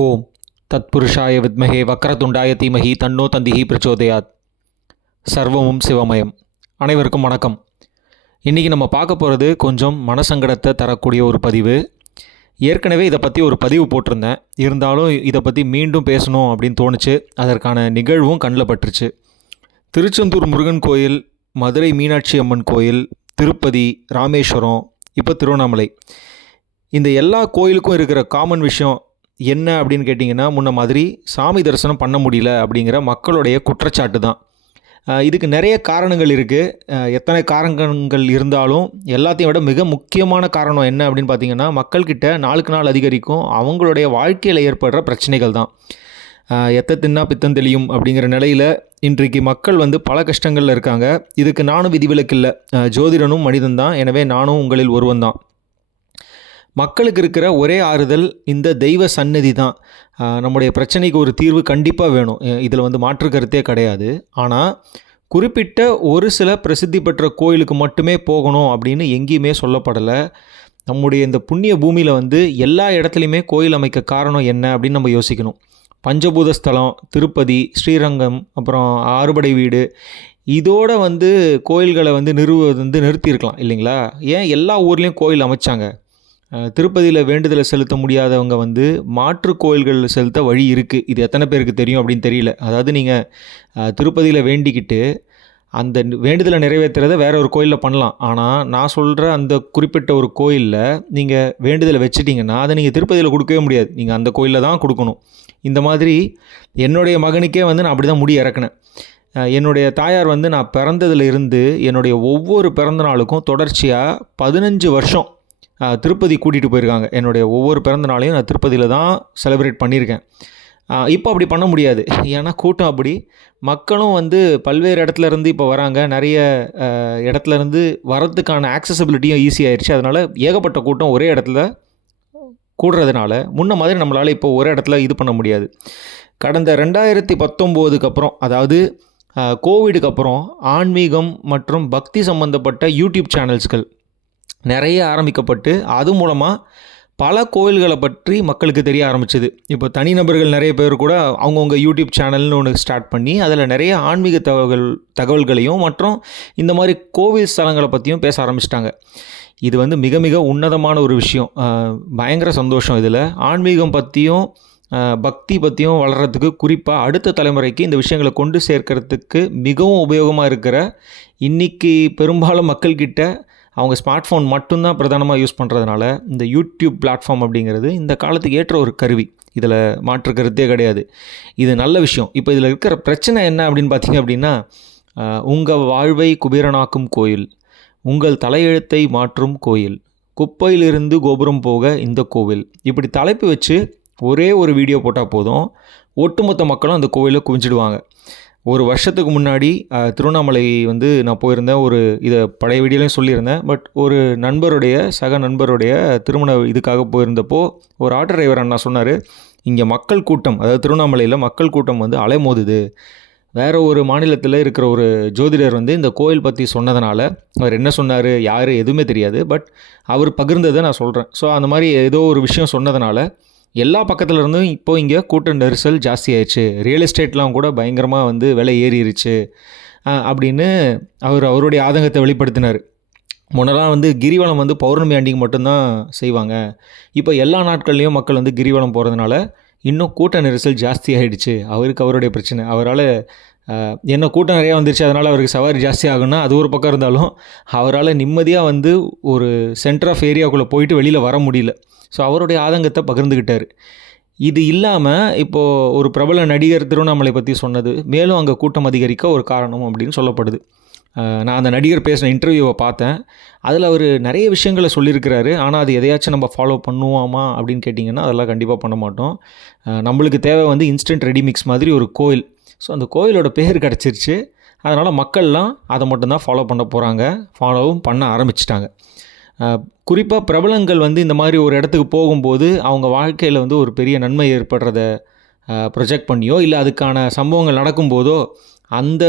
ஓம் தத்புருஷாய வித்மஹே வக்ரதுண்டாய தீமஹி தன்னோ தந்திஹி பிரச்சோதயாத். சர்வமும் சிவமயம். அனைவருக்கும் வணக்கம். இன்றைக்கி நம்ம பார்க்க போகிறது கொஞ்சம் மனசங்கடத்தை தரக்கூடிய ஒரு பதிவு. ஏற்கனவே இதை பற்றி ஒரு பதிவு போட்டிருந்தேன். இருந்தாலும் இதை பற்றி மீண்டும் பேசணும் அப்படின்னு தோணுச்சு. அதற்கான நிகழ்வும் கண்ணில் பட்டுருச்சு. திருச்செந்தூர் முருகன் கோயில், மதுரை மீனாட்சி அம்மன் கோயில், திருப்பதி, ராமேஸ்வரம், இப்போ திருவண்ணாமலை, இந்த எல்லா கோயிலுக்கும் இருக்கிற காமன் விஷயம் என்ன அப்படின்னு கேட்டிங்கன்னா, முன்ன மாதிரி சாமி தரிசனம் பண்ண முடியல அப்படிங்கிற மக்களுடைய குற்றச்சாட்டு தான். இதுக்கு நிறைய காரணங்கள் இருக்குது. எத்தனை காரணங்கள் இருந்தாலும் எல்லாத்தையும் விட மிக முக்கியமான காரணம் என்ன அப்படின்னு பார்த்திங்கன்னா, மக்கள்கிட்ட நாளுக்கு நாள் அதிகரிக்கும் அவங்களுடைய வாழ்க்கையில் ஏற்படுற பிரச்சனைகள் தான். எத்த தின்னா பித்தம் தெளியும் அப்படிங்கிற நிலையில் இன்றைக்கு மக்கள் பல கஷ்டங்களில் இருக்காங்க. இதுக்கு நானும் விதிவிலக்கு இல்லை. ஜோதிடனும் மனிதன் தான். எனவே நானும் உங்களில் ஒருவன் தான். மக்களுக்கு இருக்கிற ஒரே ஆறுதல் இந்த தெய்வ சந்நிதி தான். நம்முடைய பிரச்சனைக்கு ஒரு தீர்வு கண்டிப்பாக வேணும். இதில் மாற்று கருத்தே கிடையாது. ஆனால் குறிப்பிட்ட ஒரு சில பிரசித்தி பெற்ற கோயிலுக்கு மட்டுமே போகணும் அப்படின்னு எங்கேயுமே சொல்லப்படலை. நம்முடைய இந்த புண்ணிய பூமியில் எல்லா இடத்துலையுமே கோயில் அமைக்க காரணம் என்ன அப்படின்னு நம்ம யோசிக்கணும். பஞ்சபூத ஸ்தலம், திருப்பதி, ஸ்ரீரங்கம், அப்புறம் ஆறுபடை வீடு, இதோட கோயில்களை நிறுவுவது நிறுத்தியிருக்கலாம் இல்லைங்களா? ஏன் எல்லா ஊர்லேயும் கோயில் அமைச்சாங்க? திருப்பதியில் வேண்டுதலை செலுத்த முடியாதவங்க மாற்று கோயில்கள் செலுத்த வழி இருக்குது. இது எத்தனை பேருக்கு தெரியும் அப்படின்னு தெரியல. அதாவது நீங்கள் திருப்பதியில் வேண்டிக்கிட்டு அந்த வேண்டுதலை நிறைவேற்றுறதை வேற ஒரு கோயிலில் பண்ணலாம். ஆனால் நான் சொல்கிற அந்த குறிப்பிட்ட ஒரு கோயிலில் நீங்கள் வேண்டுதலை வச்சுட்டிங்கன்னா அதை நீங்கள் திருப்பதியில் கொடுக்கவே முடியாது. நீங்கள் அந்த கோயிலில் தான் கொடுக்கணும். இந்த மாதிரி என்னுடைய மகனுக்கே நான் அப்படி தான் முடி இறக்குனேன். என்னுடைய தாயார் நான் பிறந்ததில் இருந்து என்னுடைய ஒவ்வொரு பிறந்த நாளுக்கும் தொடர்ச்சியாக 15 வருஷம் திருப்பதி கூட்டிகிட்டு போயிருக்காங்க. என்னுடைய ஒவ்வொரு பிறந்த நாளையும் நான் திருப்பதியில் தான் செலிப்ரேட் பண்ணியிருக்கேன். இப்போ அப்படி பண்ண முடியாது. ஏன்னா கூட்டம் அப்படி. மக்களும் பல்வேறு இடத்துலேருந்து இப்போ வராங்க. நிறைய இடத்துலேருந்து வரதுக்கான ஆக்சசபிலிட்டியும் ஈஸி ஆயிடுச்சு. அதனால் ஏகப்பட்ட கூட்டம் ஒரே இடத்துல கூடுறதுனால முன்ன மாதிரி நம்மளால் இப்போ ஒரே இடத்துல இது பண்ண முடியாது. கடந்த 2019க்கு அப்புறம், அதாவது கோவிடுக்கு அப்புறம் ஆன்மீகம் மற்றும் பக்தி சம்பந்தப்பட்ட யூடியூப் சேனல்ஸ்கள் நிறைய ஆரம்பிக்கப்பட்டு அது மூலமாக பல கோயில்களை பற்றி மக்களுக்கு தெரிய ஆரம்பிச்சிது. இப்போ தனிநபர்கள் நிறைய பேர் கூட அவங்கவுங்க யூடியூப் சேனல்னு ஒன்று ஸ்டார்ட் பண்ணி அதில் நிறைய ஆன்மீக தகவல்களையும் மற்றும் இந்த மாதிரி கோவில் ஸ்தலங்களை பற்றியும் பேச ஆரம்பிச்சிட்டாங்க. இது மிக மிக உன்னதமான ஒரு விஷயம். பயங்கர சந்தோஷம். இதில் ஆன்மீகம் பற்றியும் பக்தி பற்றியும் வளர்கிறதுக்கு, குறிப்பாக அடுத்த தலைமுறைக்கு இந்த விஷயங்களை கொண்டு சேர்க்கறதுக்கு மிகவும் உபயோகமாக இருக்கிற, இன்றைக்கி பெரும்பாலும் மக்கள்கிட்ட அவங்க ஸ்மார்ட் ஃபோன் மட்டும்தான் பிரதானமாக யூஸ் பண்ணுறதுனால இந்த யூடியூப் பிளாட்ஃபார்ம் அப்படிங்கிறது இந்த காலத்துக்கு ஏற்ற ஒரு கருவி. இதில் மாற்று கருத்தே கிடையாது. இது நல்ல விஷயம். இப்போ இதில் இருக்கிற பிரச்சனை என்ன அப்படின்னு பார்த்தீங்க அப்படின்னா, உங்கள் வாழ்வை குபேரனாக்கும் கோயில், உங்கள் தலையெழுத்தை மாற்றும் கோயில், குப்பையிலிருந்து கோபுரம் போக இந்த கோவில், இப்படி தலைப்பு வச்சு ஒரே ஒரு வீடியோ போட்டால் போதும், ஒட்டுமொத்த மக்களும் அந்த கோவிலை குவிஞ்சிடுவாங்க. ஒரு வருஷத்துக்கு முன்னாடி திருவண்ணாமலை நான் போயிருந்தேன். இதை பழைய வீடியோலையும் சொல்லியிருந்தேன். பட் ஒரு சக நண்பருடைய திருமண இதுக்காக போயிருந்தப்போ ஒரு ஆட்டோ டிரைவர் அண்ணா சொன்னார், இங்கே மக்கள் கூட்டம், அதாவது திருவண்ணாமலையில் மக்கள் கூட்டம் அலைமோதுது. வேறு ஒரு மாநிலத்தில் இருக்கிற ஒரு ஜோதிடர் இந்த கோயில் பற்றி சொன்னதுனால, அவர் என்ன சொன்னார், யார், எதுவுமே தெரியாது. பட் அவர் பகிர்ந்ததை நான் சொல்கிறேன். ஸோ அந்த மாதிரி ஏதோ ஒரு விஷயம் சொன்னதுனால எல்லா பக்கத்தில் இருந்தும் இப்போது இங்கே கூட்ட நெரிசல் ஜாஸ்தி ஆயிடுச்சு. ரியல் எஸ்டேட்லாம் கூட பயங்கரமாக விலை ஏறிடுச்சு அப்படின்னு அவருடைய ஆதங்கத்தை வெளிப்படுத்தினார். முன்னெல்லாம் கிரிவலம் பௌர்ணமி அன்றைக்கு மட்டும்தான் செய்வாங்க. இப்போ எல்லா நாட்கள்லேயும் மக்கள் கிரிவலம் போகிறதுனால இன்னும் கூட்ட நெரிசல் ஜாஸ்தி ஆகிடுச்சு. அவருடைய பிரச்சனை. அவரால் என்ன கூட்டம் நிறையா வந்துருச்சு, அதனால் அவருக்கு சவாரி ஜாஸ்தி ஆகுன்னா அது ஒரு பக்கம் இருந்தாலும் அவரால் நிம்மதியாக ஒரு சென்டர் ஆஃப் ஏரியாவுக்குள்ளே போயிட்டு வெளியில் வர முடியல. ஸோ அவருடைய ஆதங்கத்தை பகிர்ந்துக்கிட்டார். இது இல்லாமல் இப்போது ஒரு பிரபல நடிகர் திருவண்ணாமலை பற்றி சொன்னது மேலும் அங்கே கூட்டம் அதிகரிக்க ஒரு காரணம் அப்படின்னு சொல்லப்படுது. நான் அந்த நடிகர் பேசின இன்டர்வியூவை பார்த்தேன். அதில் அவர் நிறைய விஷயங்களை சொல்லியிருக்கிறாரு. ஆனால் அது எதையாச்சும் நம்ம ஃபாலோ பண்ணுவோமா அப்படின்னு கேட்டிங்கன்னா அதெல்லாம் கண்டிப்பாக பண்ண மாட்டோம். நம்மளுக்கு தேவை இன்ஸ்டன்ட் ரெடி மிக்ஸ் மாதிரி ஒரு கோயில். ஸோ அந்த கோயிலோட பேர் கிடச்சிருச்சு. அதனால் மக்கள்லாம் அதை மட்டும்தான் ஃபாலோ பண்ண போகிறாங்க, ஃபாலோவும் பண்ண ஆரம்பிச்சிட்டாங்க. குறிப்பாக பிரபலங்கள் இந்த மாதிரி ஒரு இடத்துக்கு போகும்போது அவங்க வாழ்க்கையில் ஒரு பெரிய நன்மை ஏற்படுறத ப்ரொஜெக்ட் பண்ணியோ இல்லை அதுக்கான சம்பவங்கள் நடக்கும்போதோ அந்த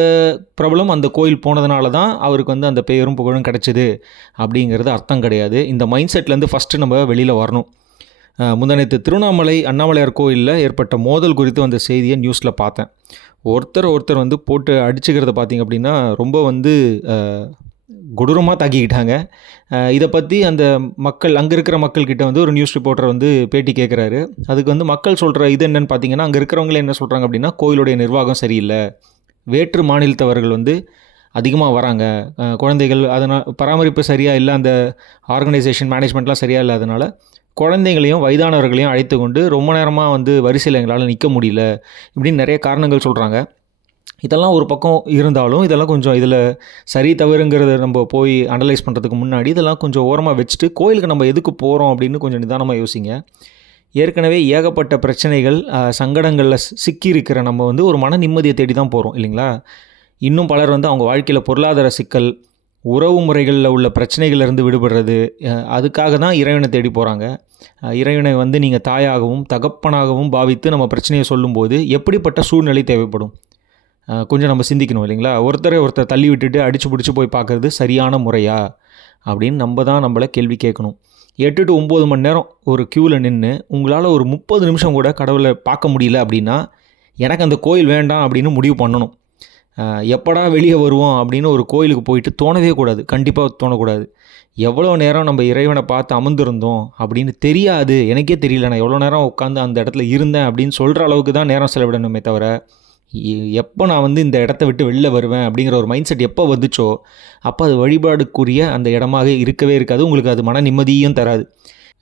பிரபலம் அந்த கோயில் போனதுனால தான் அவருக்கு அந்த பெயரும் புகழும் கிடச்சிது அப்படிங்கிறது அர்த்தம் கிடையாது. இந்த மைண்ட் செட்லேருந்து ஃபஸ்ட்டு நம்ம வெளியில் வரணும். முந்தானேத்து திருவண்ணாமலை அண்ணாமலையார் கோயிலில் ஏற்பட்ட மோதல் குறித்து வந்த செய்தியை நியூஸில் பார்த்தேன். ஒருத்தர் வந்து போட்டு அடிச்சுக்கிறத பார்த்திங்க அப்படின்னா ரொம்ப வந்து கொடூரமாக தாக்கிக்கிட்டாங்க. இதை பற்றி அந்த மக்கள் அங்கே இருக்கிற மக்கள்கிட்ட வந்து ஒரு நியூஸ் ரிப்போர்ட்டர் வந்து பேட்டி கேட்குறாரு. அதுக்கு வந்து மக்கள் சொல்கிற இது என்னென்னு பார்த்தீங்கன்னா, அங்கே இருக்கிறவங்களே என்ன சொல்கிறாங்க அப்படின்னா, கோயிலுடைய நிர்வாகம் சரியில்லை, வேற்று மாநிலத்தவர்கள் வந்து அதிகமாக வராங்க, குழந்தைகள் அதனால் பராமரிப்பு சரியாக இல்லை, அந்த ஆர்கனைசேஷன் மேனேஜ்மெண்ட்லாம் சரியாக இல்லாதனால குழந்தைங்களையும் வயதானவர்களையும் அழைத்து கொண்டு ரொம்ப நேரமாக வந்து வரிசையில் எங்களால் நிற்க முடியல, இப்படின்னு நிறைய காரணங்கள் சொல்கிறாங்க. இதெல்லாம் ஒரு பக்கம் இருந்தாலும் இதெல்லாம் கொஞ்சம் இதில் சரி தவறுங்கிறத நம்ம போய் அனலைஸ் பண்ணுறதுக்கு முன்னாடி இதெல்லாம் கொஞ்சம் ஓரமாக வச்சுட்டு கோயிலுக்கு நம்ம எதுக்கு போகிறோம் அப்படின்னு கொஞ்சம் நிதானமாக யோசிங்க. ஏற்கனவே ஏகப்பட்ட பிரச்சனைகள் சங்கடங்களில் சிக்கி இருக்கிற நம்ம வந்து ஒரு மன நிம்மதியை தேடி தான் போகிறோம் இல்லைங்களா? இன்னும் பலர் வந்து அவங்க வாழ்க்கையில் பொருளாதார சிக்கல், உறவு முறைகளில் உள்ள பிரச்சனைகளிலிருந்து விடுபடுறது, அதுக்காக தான் இறைவனை தேடி போகிறாங்க. இறைவனை வந்து நீங்கள் தாயாகவும் தகப்பனாகவும் பாவித்து நம்ம பிரச்சனையை சொல்லும்போது எப்படிப்பட்ட சூழ்நிலை தேவைப்படும்? கொஞ்சம் நம்ம சிந்திக்கணும் இல்லைங்களா? ஒருத்தர் தள்ளி விட்டுட்டு அடித்து பிடிச்சி போய் பார்க்குறது சரியான முறையா அப்படின்னு நம்ம தான் நம்மளை கேள்வி கேட்கணும். 8 to 9 மணி நேரம் ஒரு க்யூவில் நின்று உங்களால் ஒரு 30 நிமிஷம் கூட கடவுளை பார்க்க முடியல அப்படின்னா எனக்கு அந்த கோயில் வேண்டாம் அப்படின்னு முடிவு பண்ணணும். எப்படா வெளியே வருவோம் அப்படின்னு ஒரு கோயிலுக்கு போயிட்டு தோணவே கூடாது, கண்டிப்பாக தோணக்கூடாது. எவ்வளோ நேரம் நம்ம இறைவனை பார்த்து அமர்ந்திருந்தோம் அப்படின்னு தெரியாது, எனக்கே தெரியல நான் எவ்வளோ நேரம் உட்காந்து அந்த இடத்துல இருந்தேன் அப்படின்னு சொல்கிற அளவுக்கு தான் நேரம் செலவிடணுமே தவிர, எப்போ நான் வந்து இந்த இடத்த விட்டு வெளில வருவேன் அப்படிங்கிற ஒரு மைண்ட் செட் எப்போ வந்துச்சோ அப்போ அது வழிபாடுக்குரிய அந்த இடமாக இருக்கவே இருக்காது. உங்களுக்கு அது மன நிம்மதியும் தராது.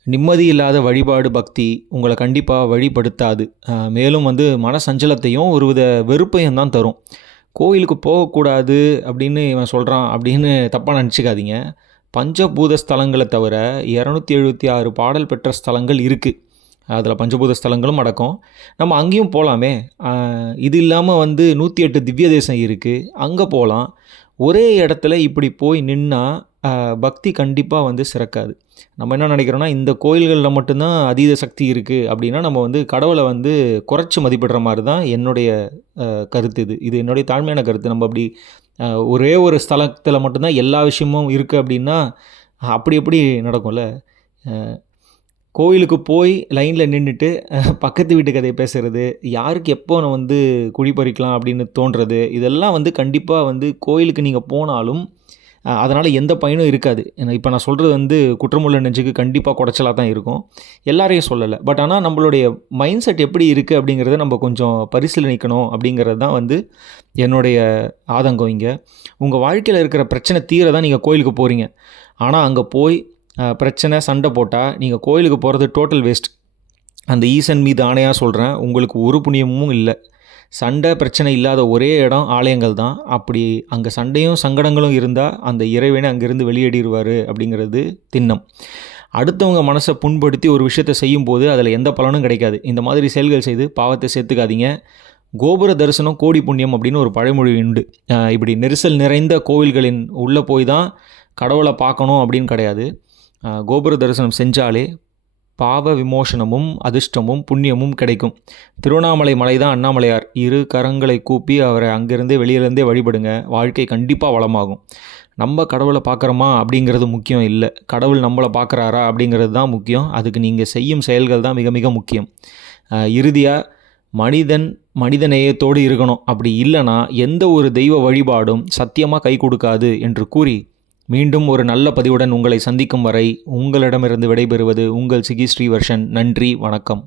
நிம்மதி இல்லாத வழிபாடு பக்தி உங்களை கண்டிப்பாக வழிபடுத்தாது. மேலும் வந்து மன சஞ்சலத்தையும் ஒருவித வெறுப்பையும் தான் தரும். கோயிலுக்கு போகக்கூடாது அப்படின்னு இவன் சொல்கிறான் அப்படின்னு தப்பாக நினச்சிக்காதீங்க. பஞ்சபூத ஸ்தலங்களை தவிர 276 பாடல் பெற்ற ஸ்தலங்கள் இருக்குது. அதில் பஞ்சபூத ஸ்தலங்களும் அடக்கம். நம்ம அங்கேயும் போகலாமே. இது இல்லாமல் வந்து 108 திவ்ய தேசம் இருக்குது, அங்கே போகலாம். ஒரே இடத்துல இப்படி போய் நின்னா பக்தி கண்டிப்பாக வந்து சிறக்காது. நம்ம என்ன நினைக்கிறோன்னா, இந்த கோயில்களில் மட்டும்தான் அதீத சக்தி இருக்குது அப்படின்னா நம்ம வந்து கடவுளை வந்து குறைச்சி மதிப்பிடுற மாதிரி தான் என்னுடைய கருத்து. இது என்னுடைய தாழ்மையான கருத்து. நம்ம அப்படி ஒரே ஒரு ஸ்தலத்தில் மட்டும்தான் எல்லா விஷயமும் இருக்குது அப்படின்னா அப்படி எப்படி நடக்கும்ல? கோயிலுக்கு போய் லைனில் நின்றுட்டு பக்கத்து வீட்டு கதையை பேசுகிறது, யாருக்கு எப்போ நான் வந்து குழி பறிக்கலாம் அப்படின்னு தோன்றது, இதெல்லாம் வந்து கண்டிப்பாக வந்து கோயிலுக்கு நீங்கள் போனாலும் அதனால் எந்த பயனும் இருக்காது. இப்போ நான் சொல்கிறது வந்து குற்றமுள்ள நெஞ்சுக்கு கண்டிப்பாக குடைச்சலாக தான் இருக்கும். எல்லாரையும் சொல்லலை. பட் ஆனால் நம்மளுடைய மைண்ட் செட் எப்படி இருக்குது அப்படிங்கிறத நம்ம கொஞ்சம் பரிசீலனிக்கணும் அப்படிங்கிறது தான் வந்து என்னுடைய ஆதங்கம். இங்கே உங்கள் வாழ்க்கையில் இருக்கிற பிரச்சனை தீர தான் நீங்கள் கோயிலுக்கு போகிறீங்க. ஆனால் அங்கே போய் பிரச்சனை சண்டை போட்டால் நீங்கள் கோயிலுக்கு போகிறது டோட்டல் வேஸ்ட். அந்த ஈசன் மீது ஆணையாக சொல்கிறேன், உங்களுக்கு ஒரு புண்ணியமும் இல்லை. சண்டை பிரச்சனை இல்லாத ஒரே இடம் ஆலயங்கள் தான். அப்படி அங்கே சண்டையும் சங்கடங்களும் இருந்தால் அந்த இறைவனை அங்கேருந்து வெளியேறிடுவார் அப்படிங்கிறது திண்ணம். அடுத்தவங்க மனசை புண்படுத்தி ஒரு விஷயத்தை செய்யும்போது அதில் எந்த பலனும் கிடைக்காது. இந்த மாதிரி செயல்கள் செய்து பாவத்தை சேர்த்துக்காதீங்க. கோபுர தரிசனம் கோடி புண்ணியம் அப்படின்னு ஒரு பழமொழி உண்டு. இப்படி நெரிசல் நிறைந்த கோவில்களின் உள்ளே போய் தான் கடவுளை பார்க்கணும் அப்படின்னு கிடையாது. கோபுர தரிசனம் செஞ்சாலே பாவ விமோசனமும் அதிர்ஷ்டமும் புண்ணியமும் கிடைக்கும். திருவண்ணாமலை மலை தான் அண்ணாமலையார். 2 கரங்களை கூப்பி அவரை அங்கேருந்தே வெளியிலேருந்தே வழிபடுங்க, வாழ்க்கை கண்டிப்பாக வளமாகும். நம்ம கடவுளை பார்க்குறோமா அப்படிங்கிறது முக்கியம் இல்லை, கடவுள் நம்மளை பார்க்குறாரா அப்படிங்கிறது தான் முக்கியம். அதுக்கு நீங்கள் செய்யும் செயல்கள் தான் மிக மிக முக்கியம். இறுதியாக மனித நேயத்தோடு இருக்கணும். அப்படி இல்லைனா எந்த ஒரு தெய்வ வழிபாடும் சத்தியமாக கை கொடுக்காது என்று கூறி மீண்டும் ஒரு நல்ல பதிவுடன் உங்களை சந்திக்கும் வரை உங்களிடமிருந்து விடைபெறுவது உங்கள் சிகி ஸ்ரீவர்ஷன். நன்றி, வணக்கம்.